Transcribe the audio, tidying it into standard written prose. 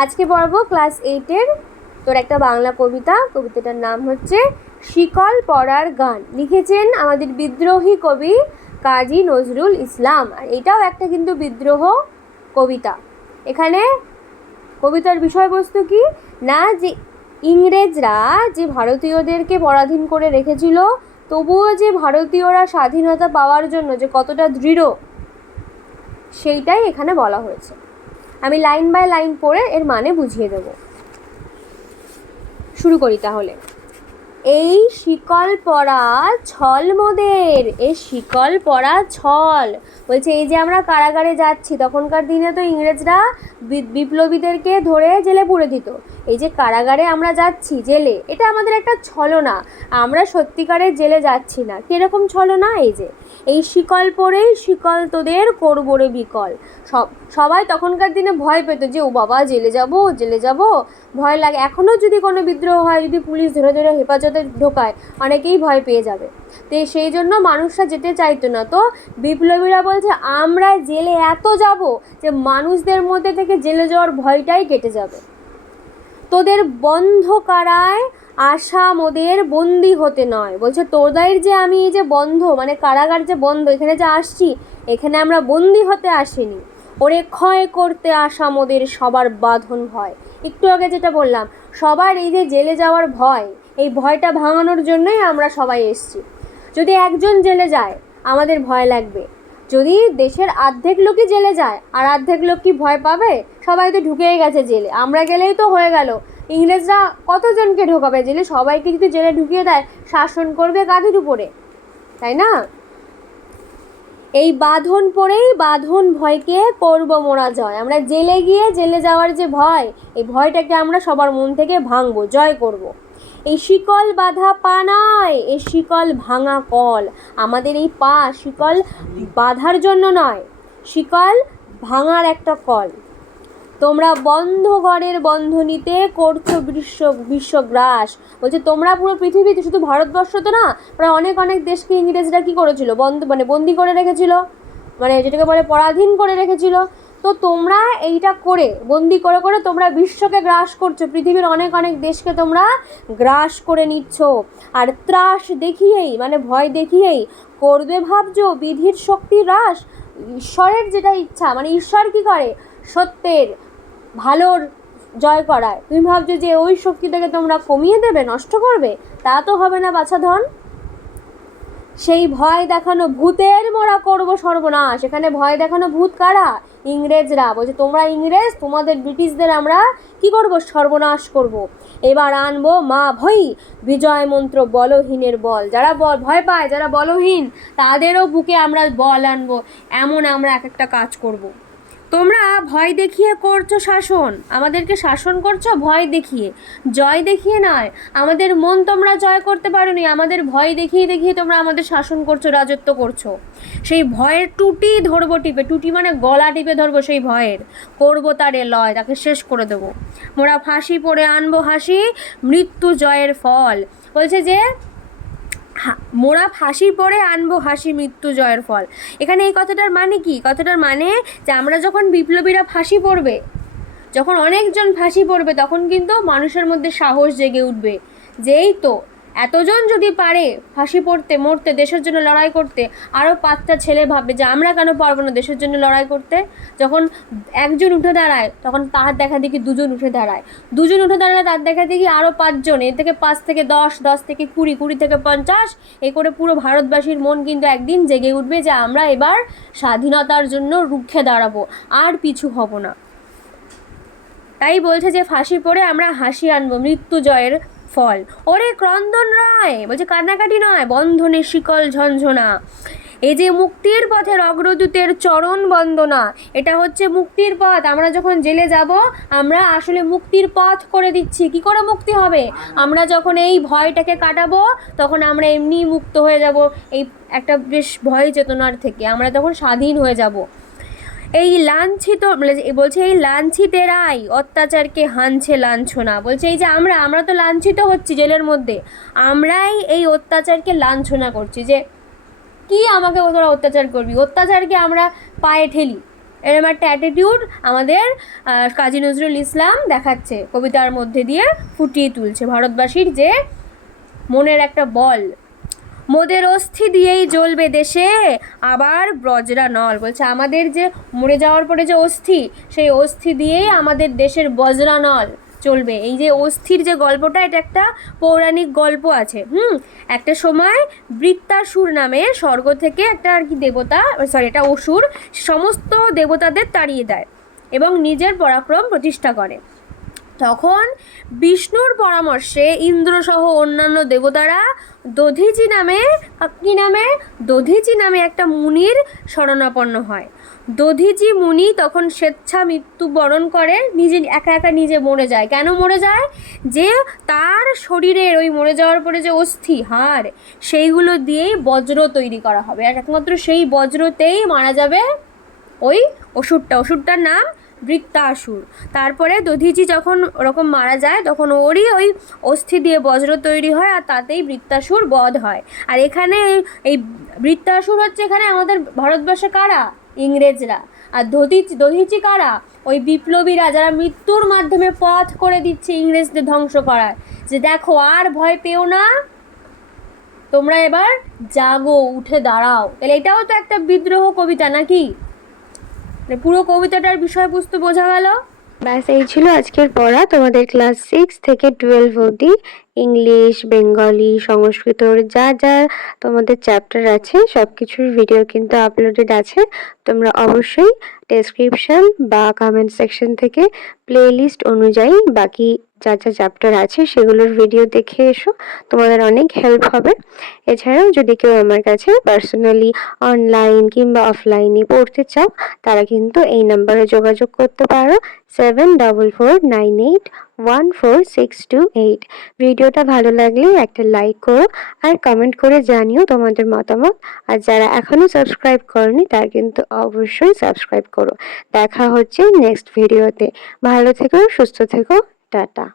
আজকে পড়ব ক্লাস 8-এর তোর একটা বাংলা কবিতা। কবিতাটার নাম হচ্ছে শিকল পরার গান। লিখেছেন আমাদের বিদ্রোহী কবি কাজী নজরুল ইসলাম। আর এটাও একটা কিন্তু বিদ্রোহ কবিতা। এখানে কবিতার বিষয়বস্তু কি না, যে ইংরেজরা যে ভারতীয়দেরকে পরাধীন করে রেখেছিল, তবুও যে ভারতীয়রা স্বাধীনতা পাওয়ার জন্য যে কতটা দৃঢ়, সেইটাই এখানে বলা হয়েছে। আমি লাইন বাই লাইন পড়ে এর মানে বুঝিয়ে দেব। শুরু করি তাহলে। এই শিকল পরা ছল মোদের, এই শিকল পরা ছল। বলছে এই যে আমরা কারাগারে যাচ্ছি, তখনকার দিনে তো ইংরেজরা বিপ্লবীদেরকে ধরে জেলে পুরে দিত। এই যে কারাগারে আমরা যাচ্ছি জেলে, এটা আমাদের একটা ছলনা। আমরা সত্যিকারের জেলে যাচ্ছি না। কীরকম ছলনা? এই যে এই শিকল পরেই শিকল তোদের করবো রে বিকল। সবাই তখনকার দিনে ভয় পেত যে ও বাবা জেলে যাব, ভয় লাগে। এখনও যদি কোনো বিদ্রোহ হয়, যদি পুলিশ ধরে ধরে হেফাজতে ঢোকায়, অনেকেই ভয় পেয়ে যাবে। তো সেই জন্য মানুষরা যেতে চাইতো না। তো বিপ্লবীরা বলছে আমরা জেলে এত যাব যে মানুষদের মধ্যে থেকে জেলে যাওয়ার ভয়টাই কেটে যাবে। তোদের বন্ধ কারায় আশা মোদের বন্দি হতে নয়। বলছে তোদের যে আমি এই যে বন্ধ, মানে কারাগার যে বন্ধ, এখানে যে আসছি, এখানে আমরা বন্দি হতে আসিনি। ওরে ক্ষয় করতে আসা মোদের সবার বাঁধন ভয়। একটু আগে যেটা বললাম, সবার এই যে জেলে যাওয়ার ভয়, এই ভয়টা ভাঙানোর জন্যই আমরা সবাই এসছি। যদি একজন জেলে যায় আমাদের ভয় লাগবে, যদি দেশের অর্ধেক লোকই জেলে যায় আর অর্ধেক লোক কি ভয় পাবে? সবাই তো ঢুকেই গেছে জেলে, আমরা গেলেই তো হয়ে গেল। ইংরেজরা কতজনকে ঢোকাবে জেলে? সবাইকে যদি জেলে ঢুকিয়ে দেয়, শাসন করবে কাদের উপরে, তাই না? এই বাঁধন পড়েই বাঁধন ভয়কে করব মোরা জয়। আমরা জেলে গিয়ে জেলে যাওয়ার যে ভয়, এই ভয়টাকে আমরা সবার মন থেকে ভাঙবো, জয় করব। এই শিকল বাঁধা পা নয়, এই শিকল ভাঙা কল। আমাদের এই পা শিকল বাঁধার জন্য নয়, শিকল ভাঙার একটা কল। তোমরা বন্ধ ঘরের বন্ধনীতে করছো বিশ্বগ্রাস। বলছে তোমরা পুরো পৃথিবীতে, শুধু ভারতবর্ষ তো না, প্রায় অনেক অনেক দেশকে ইংরেজরা কী করেছিল? বন্দি করে রেখেছিল, মানে যেটাকে বলে পরাধীন করে রেখেছিল। তো তোমরা এইটা করে, বন্দি করে করে তোমরা বিশ্বকে গ্রাস করছো, পৃথিবীর অনেক অনেক দেশকে তোমরা গ্রাস করে নিচ্ছ। আর ত্রাস দেখিয়েই, মানে ভয় দেখিয়েই করবে ভাবছো বিধির শক্তি হ্রাস। ঈশ্বরের যেটা ইচ্ছা, মানে ঈশ্বর কী করে? সত্যের, ভালোর জয় করায়। তুমি ভাবছো যে ওই শক্তিটাকে তোমরা কমিয়ে দেবে, নষ্ট করবে? তা তো হবে না বাছাধন। সেই ভয় দেখানো ভূতের মোরা করব সর্বনাশ। এখানে ভয় দেখানো ভূত কারা? ইংরেজরা। বলছে তোমরা ইংরেজ, তোমাদের ব্রিটিশদের আমরা কি করব? সর্বনাশ করব। এবার আনবো মা ভয়, বিজয় মন্ত্র বলহীনের বল। যারা ভয় পায়, যারা বলহীন, তাদেরও বুকে আমরা বল আনবো। এমন আমরা এক একটা কাজ করব। তোমরা ভয় দেখিয়ে করছো শাসন, আমাদেরকে শাসন করছো ভয় দেখিয়ে, জয় দেখিয়ে নয়। আমাদের মন তোমরা জয় করতে পারোনি, আমাদের ভয় দেখিয়ে দেখিয়ে তোমরা আমাদের শাসন করছো, রাজত্ব করছো। সেই ভয়ের টুটি ধরবো টিপে, টুটি মানে গলা টিপে ধরবো সেই ভয়ের, করবো তারে লয়, তাকে শেষ করে দেবো। মোরা ফাঁসি পড়ে আনবো হাসি, মৃত্যু জয়ের ফল। বলছে যে মোরা ফাঁসি পড়ে আনবো হাসি, মৃত্যু জয়ের ফল। এখানে এই কথাটার মানে কি? কথাটার মানে যে আমরা যখন বিপ্লবীরা ফাঁসি পড়বে, যখন অনেকজন ফাঁসি পড়বে, তখন কিন্তু মানুষের মধ্যে সাহস জেগে উঠবে যে এই তো এতজন যদি পারে ফাঁসি পড়তে, মরতে, দেশের জন্য লড়াই করতে, আরও 5টা ছেলে ভাববে যে আমরা কেন পারবো না দেশের জন্য লড়াই করতে। যখন একজন উঠে দাঁড়ায়, তখন তার দেখা দেখি দুজন উঠে দাঁড়ায়, দুজন উঠে দাঁড়ায়, তার দেখা দেখি আরও 5 জন, এর থেকে 5 থেকে 10, 10 থেকে 20, 20 থেকে 50, এই করে পুরো ভারতবাসীর মন কিন্তু একদিন জেগে উঠবে যে আমরা এবার স্বাধীনতার জন্য রুখে দাঁড়াবো, আর পিছু হব না। তাই বলছে যে ফাঁসি পড়ে আমরা হাসি আনবো, মৃত্যু জয়ের ফল। ওরে ক্রন্দন নয়, বলছে কান্নাকাটি নয়, বন্ধনে শিকল ঝঞ্ঝনা। এই যে মুক্তির পথের অগ্রদূতের চরণ বন্দনা, এটা হচ্ছে মুক্তির পথ। আমরা যখন জেলে যাব, আমরা আসলে মুক্তির পথ করে দিচ্ছি। কি করে মুক্তি হবে? আমরা যখন এই ভয়টাকে কাটাবো, তখন আমরা এমনিই মুক্ত হয়ে যাব এই একটা বেশ ভয় চেতনার থেকে। আমরা তখন স্বাধীন হয়ে যাব। এই লাঞ্ছিত, বলছে এই লাঞ্ছিতেরাই অত্যাচারকে হানছে লাঞ্ছনা। বলছে এই যে আমরা তো লাঞ্ছিত হচ্ছি জেলের মধ্যে, আমরাই এই অত্যাচারকে লাঞ্ছনা করছি। যে কি আমাকে তোরা অত্যাচার করবি, অত্যাচারকে আমরা পায়ে ঠেলি। এরকম একটা অ্যাটিটিউড আমাদের কাজী নজরুল ইসলাম দেখাচ্ছে, কবিতার মধ্যে দিয়ে ফুটিয়ে তুলছে ভারতবাসীর যে মনের একটা বল। মোদের অস্থি দিয়েই জ্বলবে দেশে আবার বজ্রা নল, বলছে আমাদের যে মরে যাওয়ার পরে যে অস্থি, সেই অস্থি দিয়েই আমাদের দেশের বজ্রা নল চলবে। এই যে অস্থির যে গল্পটা, এটা একটা পৌরাণিক গল্প আছে। একটা সময় বৃত্তাসুর নামে স্বর্গ থেকে একটা আর কি দেবতা, এটা অসুর সমস্ত দেবতাদের তাড়িয়ে দেয় এবং নিজের পরাক্রম প্রতিষ্ঠা করে। তখন বিষ্ণুর পরামর্শে ইন্দ্রসহ অন্যান্য দেবতারা দধিচি নামে একটা মুনির শরণাপন্ন হয়। দধিচি মুনি তখন স্বেচ্ছা মৃত্যুবরণ করে, একা একা নিজে মরে যায়। কেন মরে যায়? যে তার শরীরের ওই মরে যাওয়ার পরে যে অস্থি হাড়, সেইগুলো দিয়েই বজ্র তৈরি করা হবে, আর একমাত্র সেই বজ্রতেই মারা যাবে ওই অসুরটার নাম বৃত্তাসুর। তারপরে দধিচি যখন ওরকম মারা যায়, তখন ওরই ওই অস্থি দিয়ে বজ্র তৈরি হয়, আর তাতেই বৃত্তাসুর বধ হয়। আর এখানে এই বৃত্তাসুর হচ্ছে এখানে আমাদের ভারতবর্ষে কারা? ইংরেজরা। আর দধিচি কারা? ওই বিপ্লবীরা, যারা মৃত্যুর মাধ্যমে পথ করে দিচ্ছে ইংরেজদের ধ্বংস করার, যে দেখো আর ভয় পেও না, তোমরা এবার জাগো, উঠে দাঁড়াও। তাহলে এটাও তো একটা বিদ্রোহ কবিতা নাকি? পুরো কবিতাটার বিষয়বস্তু বোঝা গেল। ব্যাস এই ছিল আজকের পড়া। তোমাদের ক্লাস 6 থেকে 12 অবধি ইংলিশ, বেঙ্গলি, সংস্কৃতর যা যা তোমাদের চ্যাপ্টার আছে সব কিছুর ভিডিও কিন্তু আপলোডেড আছে। তোমরা অবশ্যই ডেসক্রিপশন বা কমেন্ট সেকশন থেকে প্লেলিস্ট অনুযায়ী বাকি যা যা চ্যাপ্টার আছে সেগুলোর ভিডিও দেখে এসো, তোমাদের অনেক হেল্প হবে। এছাড়াও যদি কেউ আমার কাছে পার্সোনালি অনলাইন কিংবা অফলাইনে পড়তে চাও, তারা কিন্তু এই নাম্বারে যোগাযোগ করতে পারো 7448144628। ভিডিওটা ভালো লাগলে একটা লাইক করো আর কমেন্ট করে জানিও তোমাদের মতামত। আর যারা এখনো সাবস্ক্রাইব করনি তারা কিন্তু অবশ্যই সাবস্ক্রাইব করো। দেখা হচ্ছে নেক্সট ভিডিওতে। ভালো থেকো, সুস্থ থেকো, টাটা।